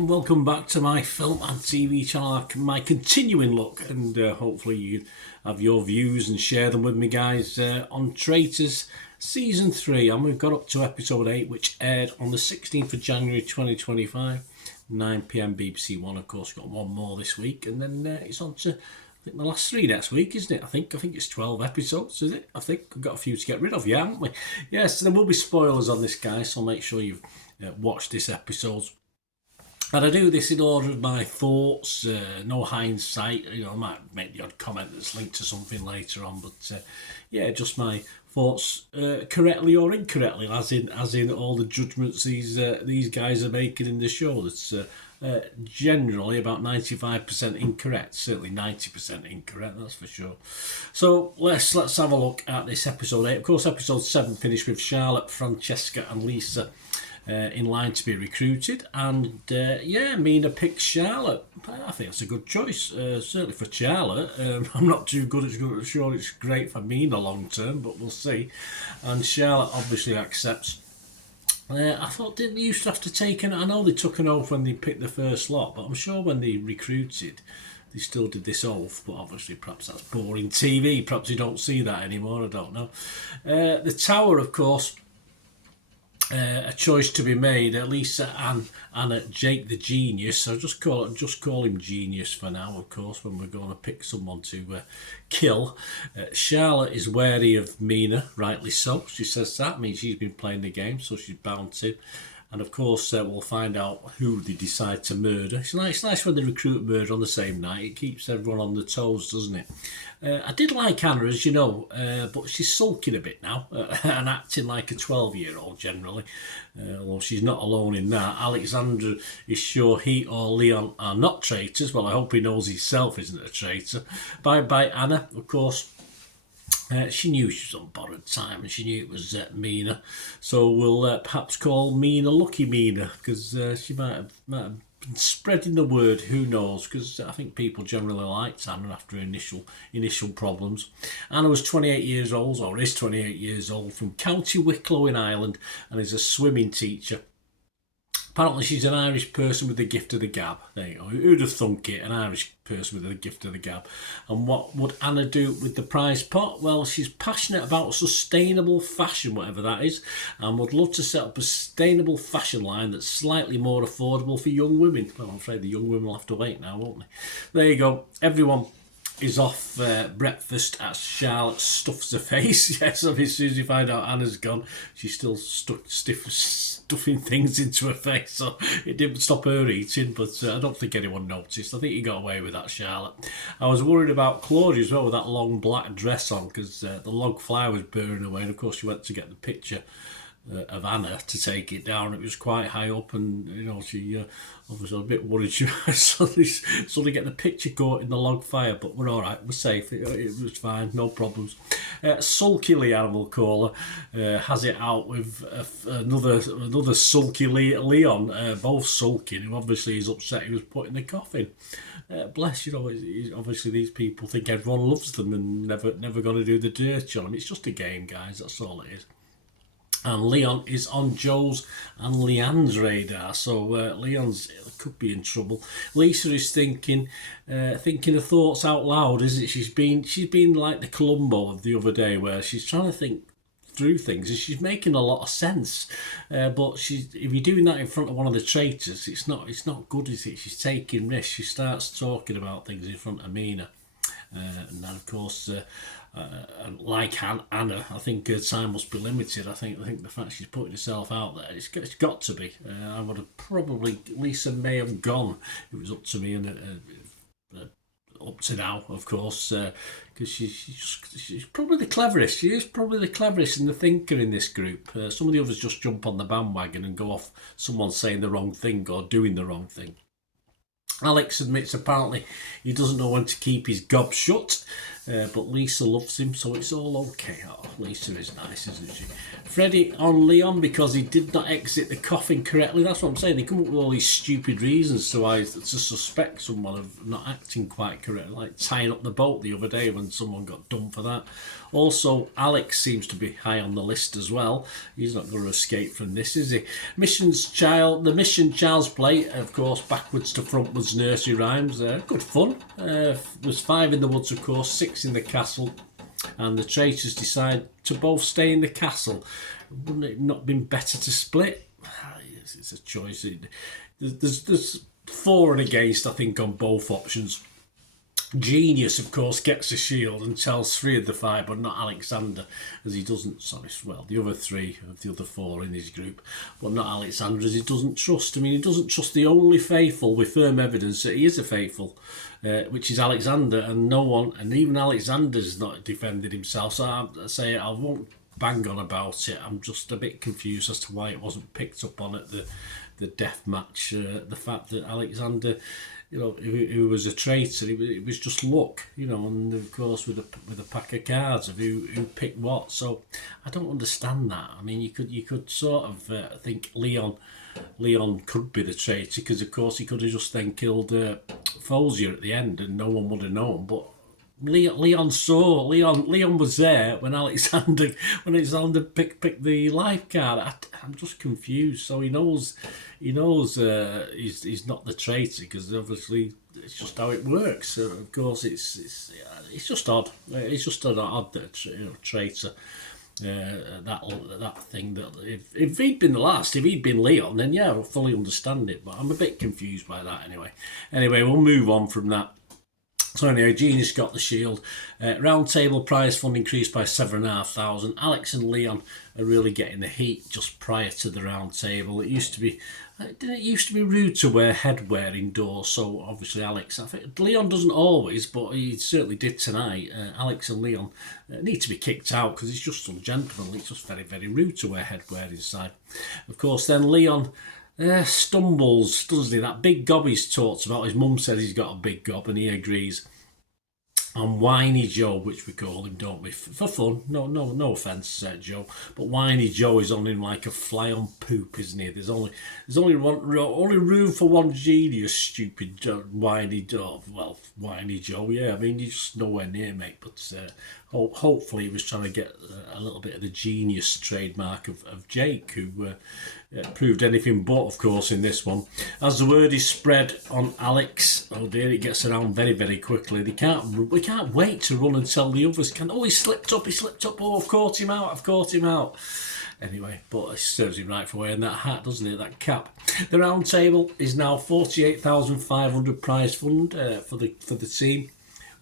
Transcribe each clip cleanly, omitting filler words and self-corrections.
and welcome back to my film and TV channel, my continuing look, and hopefully you have your views and share them with me, guys, on Traitors Season 3, and we've got up to Episode 8, which aired on the 16th of January 2025, 9pm BBC One. Of course, got one more this week, and then it's on to, I think, the last 3 next week, isn't it? I think it's 12 episodes, is it? I think we've got a few to get rid of, yeah, haven't we? Yes, there will be spoilers on this, guys, so make sure you've watched this episode. And I do this in order of my thoughts, no hindsight. You know, I might make the odd comment that's linked to something later on, but yeah, just my thoughts, correctly or incorrectly, as in all the judgments these guys are making in the show. That's generally about 95% incorrect, certainly 90% incorrect, that's for sure. So let's have a look at this episode 8. Of course, episode 7 finished with Charlotte, Francesca, and Lisa in line to be recruited, and yeah, Mina picks Charlotte. I think that's a good choice, certainly for Charlotte. I'm not too good at sure it's great for Mina long term, but we'll see. And Charlotte obviously accepts. I thought, didn't they used to have to take an... I know they took an oath when they picked the first lot, but I'm sure when they recruited they still did this oath, but obviously perhaps that's boring TV, perhaps you don't see that anymore, I don't know. The Tower, of course, a choice to be made. Lisa and Jake the Genius. So just call him Genius for now. Of course, when we're going to pick someone to kill. Charlotte is wary of Mina, rightly so. She says that means she's been playing the game, so she's bound to. And of course, we'll find out who they decide to murder. It's nice when they recruit murder on the same night. It keeps everyone on their toes, doesn't it? I did like Anna, as you know, but she's sulking a bit now and acting like a 12-year-old generally. Although she's not alone in that. Alexander is sure he or Leon are not traitors. Well, I hope he knows himself isn't a traitor. Bye Anna, of course. She knew she was on borrowed time, and she knew it was Mina. So we'll perhaps call Mina Lucky Mina, because she might have been spreading the word. Who knows? Because I think people generally liked Anna after initial problems. Anna was 28 years old, or is 28 years old, from County Wicklow in Ireland, and is a swimming teacher. Apparently she's an Irish person with the gift of the gab. There you go. Who'd have thunk it? An Irish person with the gift of the gab. And what would Anna do with the prize pot? Well, she's passionate about sustainable fashion, whatever that is, and would love to set up a sustainable fashion line that's slightly more affordable for young women. Well, I'm afraid the young women will have to wait now, won't they? There you go. Everyone is off breakfast as Charlotte stuffs her face. Yes, as soon as you find out Anna's gone, she's still stuffing things into her face, so it didn't stop her eating, but I don't think anyone noticed. I think you got away with that, Charlotte. I was worried about Claudia as well with that long black dress on, because the log fire was burning away, and of course she went to get the picture of Anna to take it down. It was quite high up, and you know, she was a bit worried she might suddenly get the picture caught in the log fire, but we're all right, we're safe. It was fine, no problems. Sulky Leanne, we'll call her, has it out with another sulky Leon, both sulking, who obviously is upset he was put in the coffin. Bless, you know, obviously these people think everyone loves them and never going to do the dirt on them. It's just a game, guys, that's all it is. And Leon is on Joe's and Leanne's radar, so Leon's could be in trouble. Lisa is thinking her thoughts out loud, isn't it? She's been like the Columbo of the other day, where she's trying to think through things, and she's making a lot of sense. But if you're doing that in front of one of the traitors, it's not good, is it? She's taking risks. She starts talking about things in front of Mina, and then of course. Like Anna, I think her time must be limited. I think the fact she's putting herself out there, it's got to be. I would have probably, Lisa may have gone if it was up to me, and up to now, of course, because she's probably the cleverest. She is probably the cleverest and the thinker in this group. Some of the others just jump on the bandwagon and go off someone saying the wrong thing or doing the wrong thing. Alex admits apparently he doesn't know when to keep his gob shut. but Lisa loves him, so it's all okay. Oh, Lisa is nice, isn't she? Freddie on Leon because he did not exit the coffin correctly. That's what I'm saying. They come up with all these stupid reasons to suspect someone of not acting quite correctly, like tying up the boat the other day when someone got done for that. Also, Alex seems to be high on the list as well. He's not going to escape from this, is he? The mission Child's Play, of course, backwards to frontwards nursery rhymes. Good fun. There's 5 in the woods, of course, 6 in the castle, and the traitors decide to both stay in the castle. Wouldn't it not been better to split? It's a choice. There's for and against, I think, on both options. Genius, of course, gets a shield and tells 3 of the 5, but not Alexander, as he doesn't, the other 3 of the other 4 in his group, but not Alexander, as he doesn't trust. I mean, he doesn't trust the only faithful with firm evidence that he is a faithful, which is Alexander, and no one, and even Alexander's not defended himself, so I won't bang on about it. I'm just a bit confused as to why it wasn't picked up on at the death match, the fact that Alexander, who was a traitor, it was just luck, and of course with a pack of cards of who picked what. So I don't understand that. I mean, you could sort of think Leon could be the traitor, because of course he could have just then killed Folsier at the end and no one would have known. But Leon was there when Alexander picked the life card. I'm just confused. So he knows he's not the traitor, because obviously it's just how it works. So of course it's just odd. It's just odd that traitor. That thing that if he'd been the last, if he'd been Leon, then yeah, I'll fully understand it. But I'm a bit confused by that anyway. Anyway, we'll move on from that. So anyway, Genius got the shield. Round table prize fund increased by 7,500. Alex and Leon are really getting the heat just prior to the round table. It used to be rude to wear headwear indoors. So obviously Alex, I think Leon doesn't always, but he certainly did tonight. Alex and Leon need to be kicked out because it's just ungentlemanly. It's just very, very rude to wear headwear inside. Of course, then Leon stumbles, doesn't he? That big gob he's talked about. His mum says he's got a big gob, and he agrees. And Whiny Joe, which we call him, don't we? For fun. No offence, Joe. But Whiny Joe is on him like a fly on poop, isn't he? There's only room for one genius, stupid Whiny Joe. Well, Whiny Joe, yeah. I mean, he's just nowhere near, mate. But hopefully he was trying to get a little bit of the genius trademark of Jake, who proved anything but, of course, in this one. As the word is spread on Alex, oh dear, it gets around very, very quickly. We can't wait to run and tell the others. He slipped up. Oh, I've caught him out. Anyway, but it serves him right for wearing that hat, doesn't it? That cap. The round table is now 48,500 prize fund for the team.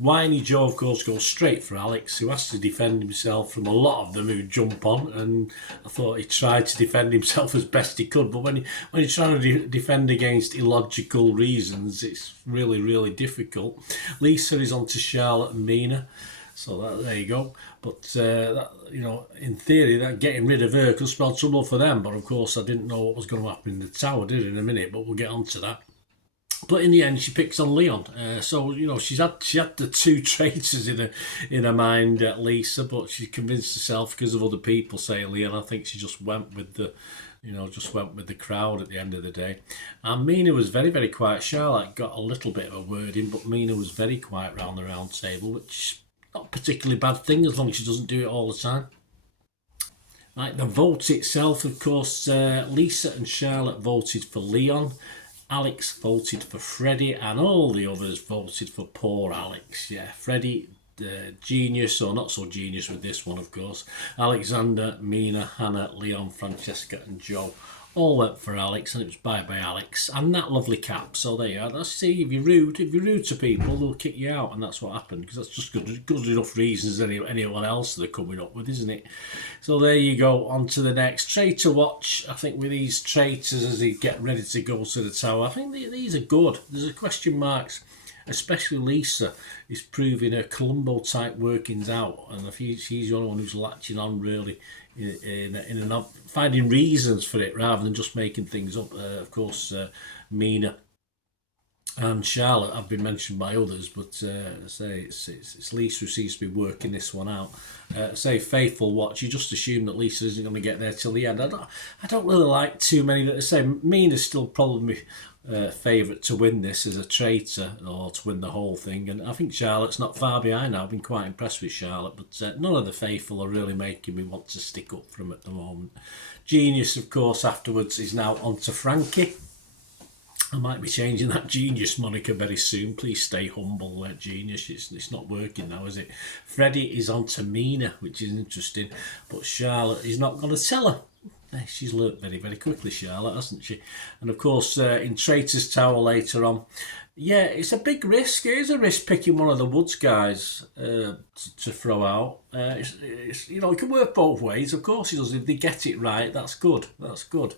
Whiny Joe, of course, goes straight for Alex, who has to defend himself from a lot of them who jump on, and I thought he tried to defend himself as best he could, but when you're trying to defend against illogical reasons, it's really, really difficult. Lisa is on to Charlotte and Mina, so there you go. But, in theory, that getting rid of her could spell trouble for them, but of course I didn't know what was going to happen in the tower, did I, in a minute, but we'll get on to that. But in the end, she picks on Leon. So she had the 2 traitors in her mind, Lisa, but she convinced herself because of other people saying Leon. I think she just went with the crowd at the end of the day. And Mina was very, very quiet. Charlotte got a little bit of a word in, but Mina was very quiet round the round table, which is not a particularly bad thing as long as she doesn't do it all the time. Like the vote itself, of course, Lisa and Charlotte voted for Leon. Alex voted for Freddie, and all the others voted for poor Alex. Yeah, Freddie, genius, or not so genius with this one, of course. Alexander, Mina, Hannah, Leon, Francesca and Joe all went for Alex, and it was bye-bye Alex. And that lovely cap. So there you are. Let's see, if you're rude to people, they'll kick you out, and that's what happened, because that's just good enough reasons as anyone else they're coming up with, isn't it? So there you go, on to the next. Traitor watch, I think, with these traitors as they get ready to go to the tower. I think these are good. There's a question marks, especially Lisa is proving her Columbo-type workings out, and if she's the only one who's latching on really in finding reasons for it rather than just making things up. Of course, Mina And Charlotte have been mentioned by others, but say it's Lisa who seems to be working this one out. Say faithful watch, you just assume that Lisa isn't going to get there till the end. I don't really like too many. Say Mina's still probably favourite to win this as a traitor or to win the whole thing, and I think Charlotte's not far behind now. I've been quite impressed with Charlotte, but none of the faithful are really making me want to stick up for them at the moment. Genius, of course, afterwards is now on to Frankie. I might be changing that Genius moniker very soon. Please stay humble, Genius. It's not working now, is it? Freddie is on to Mina, which is interesting. But Charlotte is not going to tell her. She's learnt very, very quickly, Charlotte, hasn't she? And of course, in Traitors Tower later on, yeah, it's a big risk. It is a risk picking one of the Woods guys to throw out. It's you know, it can work both ways. Of course it does. If they get it right, that's good. That's good.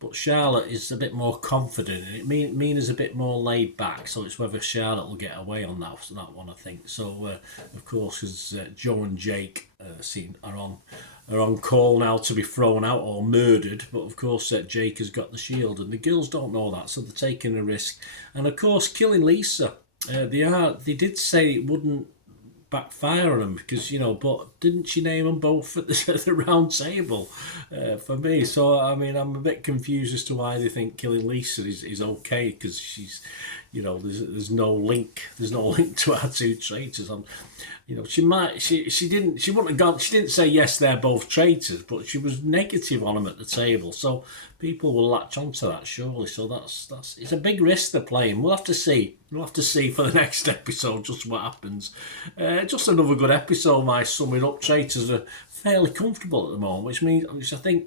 But Charlotte is a bit more confident, and Mina's a bit more laid back. So it's whether Charlotte will get away on that one, I think. So of course, as Joe and Jake are on call now to be thrown out or murdered. But of course, Jake has got the shield, and the girls don't know that, so they're taking a risk. And of course, killing Lisa. They did say it wouldn't backfire on them because, you know, but didn't she name them both at the round table for me? So I mean, I'm a bit confused as to why they think killing Lisa is okay, because she's, you know, there's no link to our two traitors. You know, she didn't say yes, they're both traitors, but she was negative on them at the table. So people will latch onto that surely. So it's a big risk they're playing. We'll have to see. We'll have to see for the next episode just what happens. Just another good episode. My summing up, traitors are fairly comfortable at the moment, which I think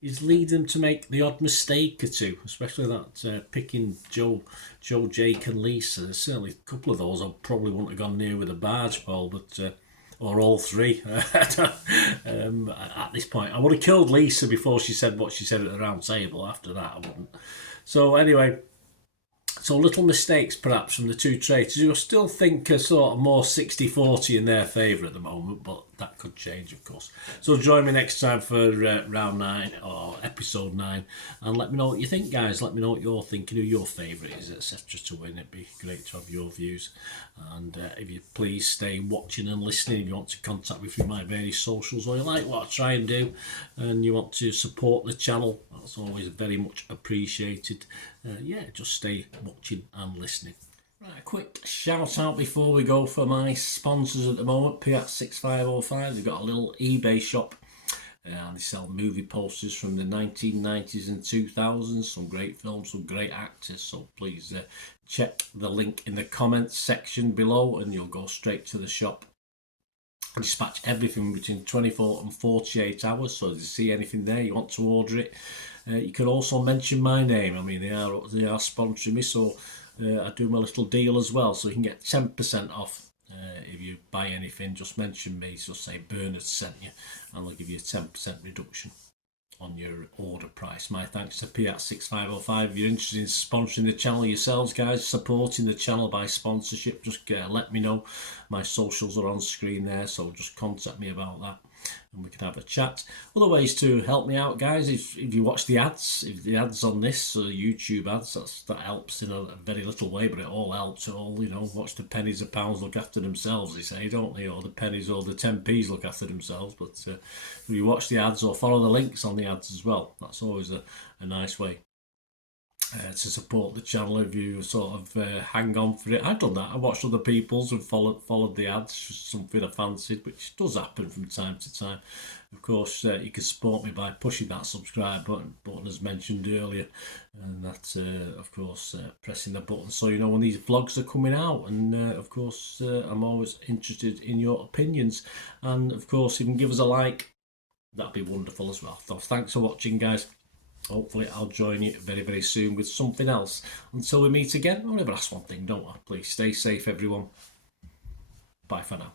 is leading them to make the odd mistake or two, especially that picking Joe, Jake and Lisa. There's certainly a couple of those I probably wouldn't have gone near with a barge pole, but or all three at this point. I would have killed Lisa before she said what she said at the round table. After that, I wouldn't. So anyway, so little mistakes perhaps from the two traitors, who I still think are sort of more 60-40 in their favour at the moment, but that could change, of course. So join me next time for round 9 or episode 9, and let me know what you think, guys. Let me know what you're thinking, who your favourite is, etc. to win. It'd be great to have your views. And if you please stay watching and listening, if you want to contact me through my various socials, or you like what I try and do and you want to support the channel, that's always very much appreciated. Yeah, just stay watching and listening. Right, a quick shout out before we go for my sponsors at the moment. Piat6505, they've got a little eBay shop and they sell movie posters from the 1990s and 2000s, some great films, some great actors. So please check the link in the comments section below and you'll go straight to the shop. I dispatch everything between 24 and 48 hours, so if you see anything there you want to order it, you can also mention my name. I mean, they are sponsoring me, so I do my little deal as well, so you can get 10% off if you buy anything. Just mention me, just say Bernard sent you, and they'll give you a 10% reduction on your order price. My thanks to Piat6505. If you're interested in sponsoring the channel yourselves, guys, supporting the channel by sponsorship, just let me know. My socials are on screen there, so just contact me about that and we can have a chat. Other ways to help me out, guys, if you watch the ads, if the ads on this YouTube ads, that helps in a very little way, but it all helps. It all, you know, watch the pennies and pounds look after themselves, they say, don't they? Or the pennies or the 10p's look after themselves. But if you watch the ads or follow the links on the ads as well, that's always a nice way to support the channel. If you sort of hang on for it. I've done that. I watched other people's and followed the ads, just something I fancied, which does happen from time to time. Of course, you can support me by pushing that subscribe button as mentioned earlier, and that of course pressing the button so you know when these vlogs are coming out. And of course I'm always interested in your opinions, and of course if you can give us a like, that'd be wonderful as well. So thanks for watching, guys. Hopefully I'll join you very, very soon with something else. Until we meet again, I'll never ask one thing, don't I? Please stay safe, everyone. Bye for now.